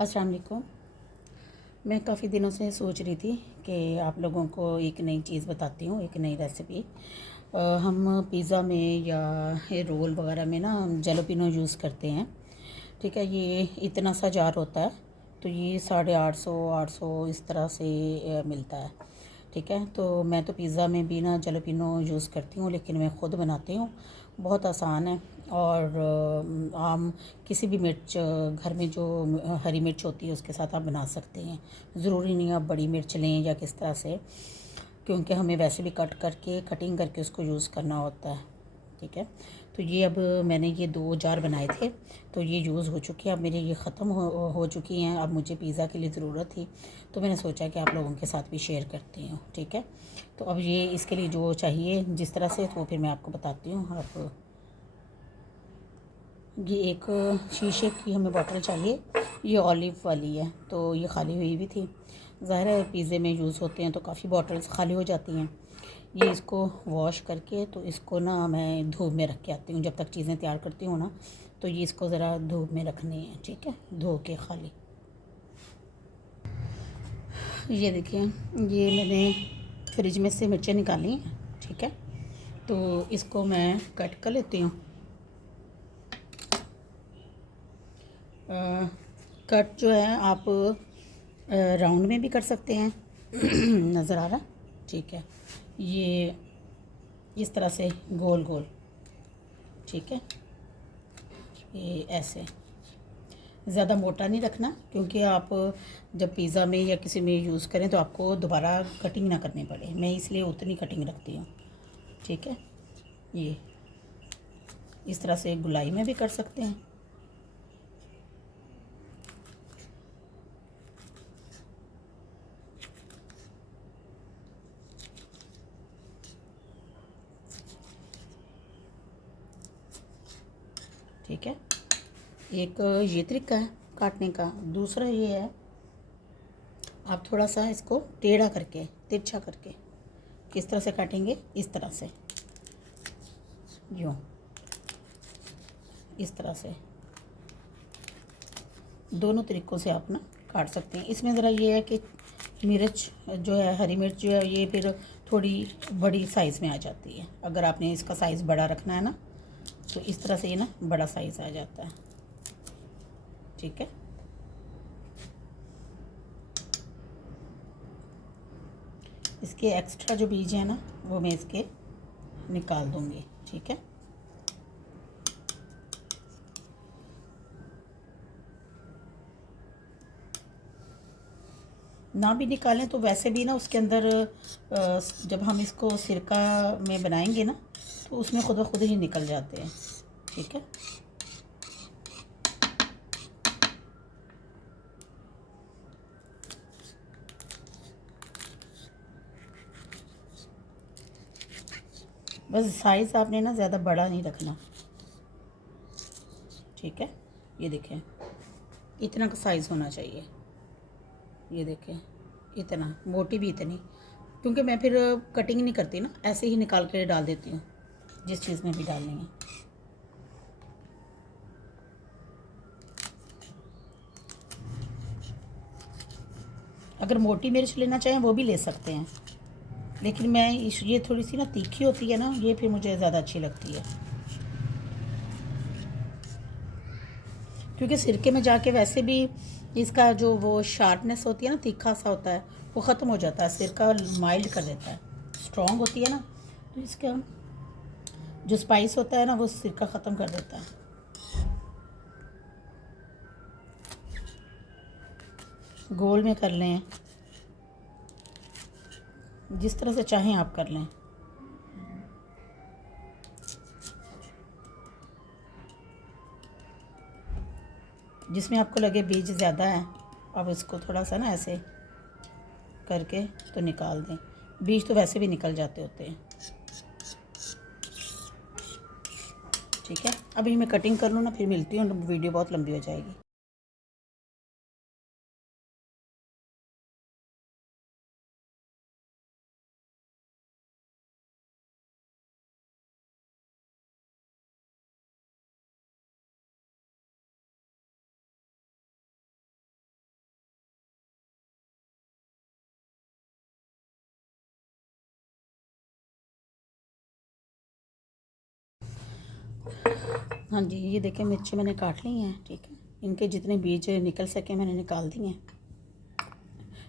अस्सलाम वालेकुम। मैं काफ़ी दिनों से सोच रही थी कि आप लोगों को एक नई चीज़ बताती हूँ, एक नई रेसिपी। हम पिज़्ज़ा में या ये रोल वगैरह में ना जैलोपिनो यूज़ करते हैं। ठीक है, ये इतना सा जार होता है, तो ये 850 800 इस तरह से मिलता है। ठीक है, तो मैं तो पिज़्ज़ा में भी ना जैलोपिनो यूज़ करती हूँ, लेकिन मैं ख़ुद बनाती हूँ। बहुत आसान है और आम किसी भी मिर्च घर में जो हरी मिर्च होती है उसके साथ आप बना सकते हैं। ज़रूरी नहीं आप बड़ी मिर्च लें या किस तरह से, क्योंकि हमें वैसे भी कटिंग करके उसको यूज़ करना होता है। ठीक है, तो ये अब मैंने ये 2 जार बनाए थे, तो ये यूज़ हो चुके हैं। अब मेरे ये ख़त्म हो चुकी हैं। अब मुझे पिज़्ज़ा के लिए ज़रूरत थी, तो मैंने सोचा कि आप लोगों के साथ भी शेयर करती हूँ। ठीक है, तो अब ये इसके लिए जो चाहिए जिस तरह से, तो फिर मैं आपको बताती हूँ। आप ये एक शीशे की हमें बॉटल चाहिए। ये ऑलिव वाली है, तो ये खाली हुई भी थी। ज़ाहिर है पिज़्ज़े में यूज़ होते हैं तो काफ़ी बॉटल्स खाली हो जाती हैं। ये इसको वॉश करके तो इसको ना मैं धूप में रख के आती हूँ। जब तक चीज़ें तैयार करती हूँ ना, तो ये इसको ज़रा धूप में रखनी है। ठीक है, धो के खाली। ये देखिए, ये मैंने फ्रिज में से मिर्चें निकाली हैं। ठीक है, तो इसको मैं कट कर लेती हूँ। कट जो है आप राउंड में भी कर सकते हैं। नज़र आ रहा? ठीक है, ये इस तरह से गोल गोल। ठीक है, ये ऐसे ज़्यादा मोटा नहीं रखना, क्योंकि आप जब पिज़्ज़ा में या किसी में यूज़ करें तो आपको दोबारा कटिंग ना करनी पड़े। मैं इसलिए उतनी कटिंग रखती हूँ। ठीक है, ये इस तरह से गुलाई में भी कर सकते हैं। ठीक है, एक ये तरीका है काटने का। दूसरा ये है, आप थोड़ा सा इसको टेढ़ा करके, तिरछा करके किस तरह से काटेंगे, इस तरह से, यूँ, इस तरह से। दोनों तरीक़ों से आप ना काट सकते हैं। इसमें ज़रा ये है कि मिर्च जो है, हरी मिर्च जो है, ये फिर थोड़ी बड़ी साइज़ में आ जाती है। अगर आपने इसका साइज़ बड़ा रखना है ना, तो इस तरह से ये ना बड़ा साइज़ आ जाता है। ठीक है, इसके एक्स्ट्रा जो बीज हैं ना, वो मैं इसके निकाल दूँगी। ठीक है, ना भी निकालें तो वैसे भी ना उसके अंदर जब हम इसको सिरका में बनाएंगे ना, तो उसमें खुद ब खुद ही निकल जाते हैं। ठीक है, बस साइज़ आपने ना ज़्यादा बड़ा नहीं रखना। ठीक है, ये देखें, इतना का साइज़ होना चाहिए। ये देखें, इतना मोटी भी इतनी, क्योंकि मैं फिर कटिंग नहीं करती ना, ऐसे ही निकाल के डाल देती हूँ जिस चीज़ में भी डालनी है। अगर मोटी मिर्च लेना चाहें वो भी ले सकते हैं, लेकिन मैं ये थोड़ी सी ना तीखी होती है ना, ये फिर मुझे ज़्यादा अच्छी लगती है। क्योंकि सिरके में जाके वैसे भी इसका जो वो शार्पनेस होती है ना, तीखा सा होता है, वो ख़त्म हो जाता है। सिरका माइल्ड कर देता है, स्ट्रॉन्ग होती है ना, तो इसका जो स्पाइस होता है ना, वो सिरका ख़त्म कर देता है। गोल में कर लें, जिस तरह से चाहें आप कर लें। जिसमें आपको लगे बीज ज़्यादा है, अब इसको थोड़ा सा ना ऐसे करके तो निकाल दें। बीज तो वैसे भी निकल जाते होते हैं। ठीक है, अभी मैं कटिंग कर लूँ ना, फिर मिलती हूँ, वीडियो बहुत लंबी हो जाएगी। हाँ जी, ये देखें मिर्ची मैंने काट ली हैं, ठीक है। इनके जितने बीज निकल सके मैंने निकाल दिए हैं।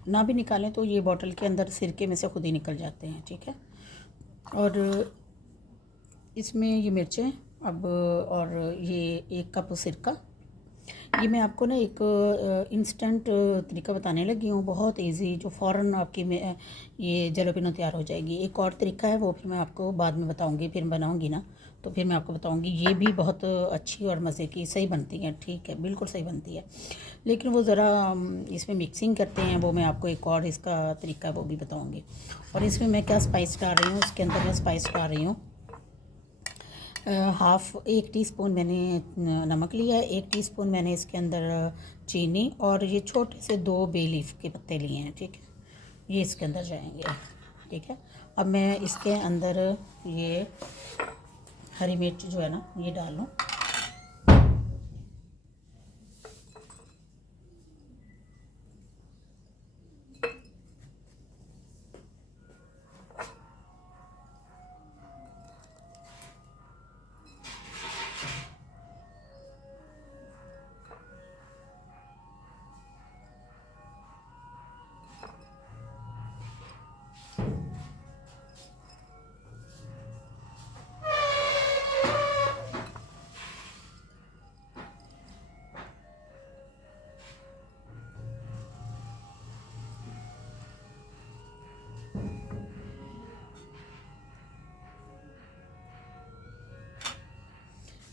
ना भी निकालें तो ये बॉटल के अंदर सिरके में से खुद ही निकल जाते हैं, ठीक है। और इसमें ये मिर्चें अब, और ये 1 कप सिरका। ये मैं आपको ना एक इंस्टेंट तरीका बताने लगी हूँ, बहुत इजी, जो फ़ौरन आपकी में ये जलेबिनो तैयार हो जाएगी। एक और तरीका है, वो फिर मैं आपको बाद में बताऊँगी, फिर बनाऊँगी ना तो फिर मैं आपको बताऊँगी। ये भी बहुत अच्छी और मज़े की सही बनती है, ठीक है, बिल्कुल सही बनती है। लेकिन वो ज़रा इसमें मिक्सिंग करते हैं, वो मैं आपको एक और इसका तरीका वो भी बताऊँगी। और इसमें मैं क्या स्पाइस डाल रही हूँ, इसके अंदर मैं स्पाइस डाल रही हूँ 1 टीस्पून मैंने नमक लिया है, 1 टीस्पून मैंने इसके अंदर चीनी, और ये छोटे से 2 बे लीफ के पत्ते लिए हैं, ठीक है। ये इसके अंदर जाएंगे, ठीक है। अब मैं इसके अंदर ये हरी मिर्च जो है ना ये डाल लूँ।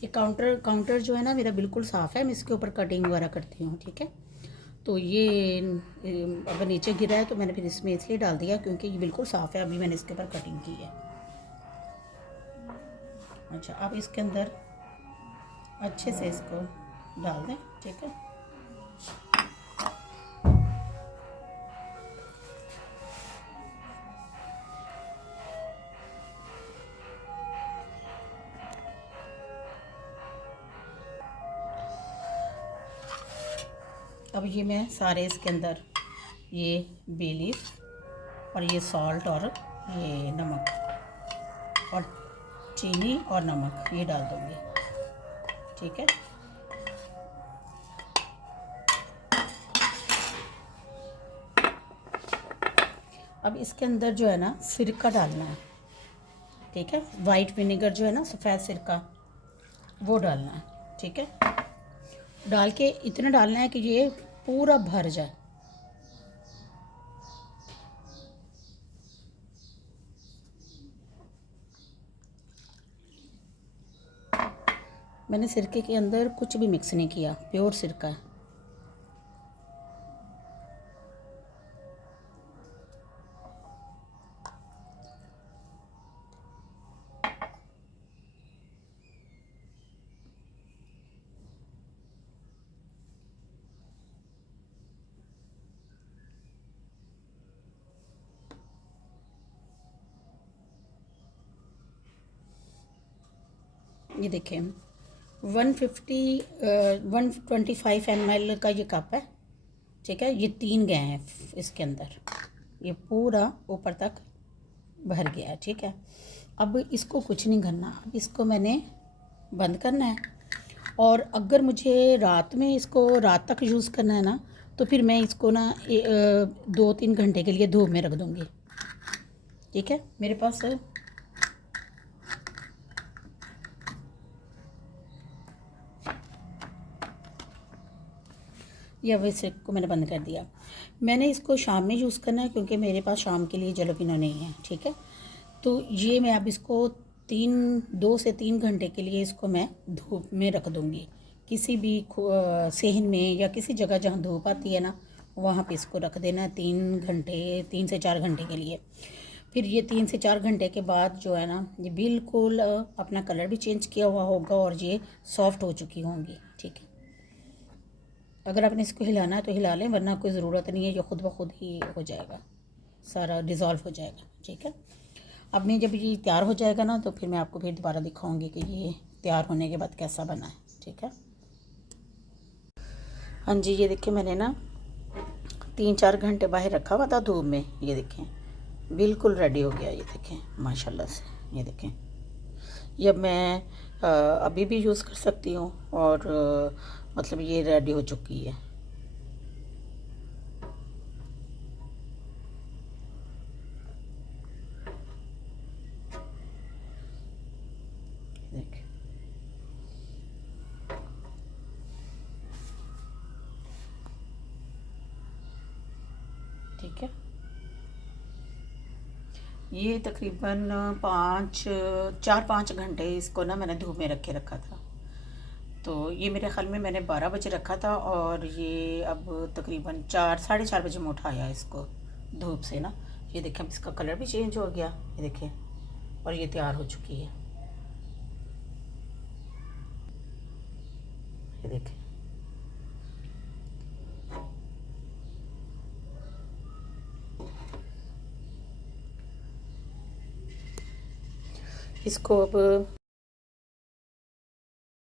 ये काउंटर जो है ना मेरा बिल्कुल साफ़ है, मैं इसके ऊपर कटिंग वगैरह करती हूँ, ठीक है। तो ये अगर नीचे गिरा है तो मैंने फिर इसमें इसलिए डाल दिया क्योंकि ये बिल्कुल साफ़ है, अभी मैंने इसके ऊपर कटिंग की है। अच्छा, अब इसके अंदर अच्छे से इसको डाल दें, ठीक है। अब ये मैं सारे इसके अंदर ये बे लीफ और ये सॉल्ट और ये नमक और चीनी और नमक ये डाल दूँगी, ठीक है। अब इसके अंदर जो है ना सिरका डालना है, ठीक है। वाइट विनेगर जो है ना, सफ़ेद सिरका, वो डालना है, ठीक है। डाल के इतना डालना है कि ये पूरा भर जाए। मैंने सिरके के अंदर कुछ भी मिक्स नहीं किया, प्योर सिरका है। ये देखें 125 ml का ये कप है, ठीक है। ये 3 गए हैं इसके अंदर, ये पूरा ऊपर तक भर गया है, ठीक है। अब इसको कुछ नहीं करना, अब इसको मैंने बंद करना है। और अगर मुझे रात में इसको रात तक यूज़ करना है ना तो फिर मैं इसको ना 2-3 घंटे के लिए धूप में रख दूँगी, ठीक है। मेरे पास या वैसे को मैंने बंद कर दिया। मैंने इसको शाम में यूज़ करना है क्योंकि मेरे पास शाम के लिए जलेबिनो नहीं है, ठीक है। तो ये मैं अब इसको 2 से 3 घंटे के लिए इसको मैं धूप में रख दूँगी, किसी भी सेहन में या किसी जगह जहाँ धूप आती है ना वहाँ पे इसको रख देना है 3 से 4 घंटे के लिए। फिर ये 3 से 4 घंटे के बाद जो है ना ये बिल्कुल अपना कलर भी चेंज किया हुआ होगा और ये सॉफ्ट हो चुकी होंगी, ठीक है। अगर आपने इसको हिलाना है तो हिला लें, वरना कोई ज़रूरत नहीं है, ये खुद ब खुद ही हो जाएगा, सारा डिज़ोल्व हो जाएगा, ठीक है। अब मैं जब ये तैयार हो जाएगा ना तो फिर मैं आपको फिर दोबारा दिखाऊंगी कि ये तैयार होने के बाद कैसा बना है, ठीक है। हाँ जी, ये देखिए मैंने ना 3-4 घंटे बाहर रखा हुआ था धूप में, ये देखें बिल्कुल रेडी हो गया, ये देखें माशाल्लाह से। ये देखें ये अब मैं अभी भी यूज़ कर सकती हूँ और मतलब ये रेडी हो चुकी है। देखिए, ठीक है। ये तकरीबन 4-5 घंटे इसको ना मैंने धूप में रखा था। तो ये मेरे ख्याल में मैंने 12 बजे रखा था और ये अब तकरीबन 4 साढ़े 4 बजे मैं उठाया इसको धूप से ना। ये देखें, अब इसका कलर भी चेंज हो गया, ये देखें, और ये तैयार हो चुकी है, ये देखें। इसको अब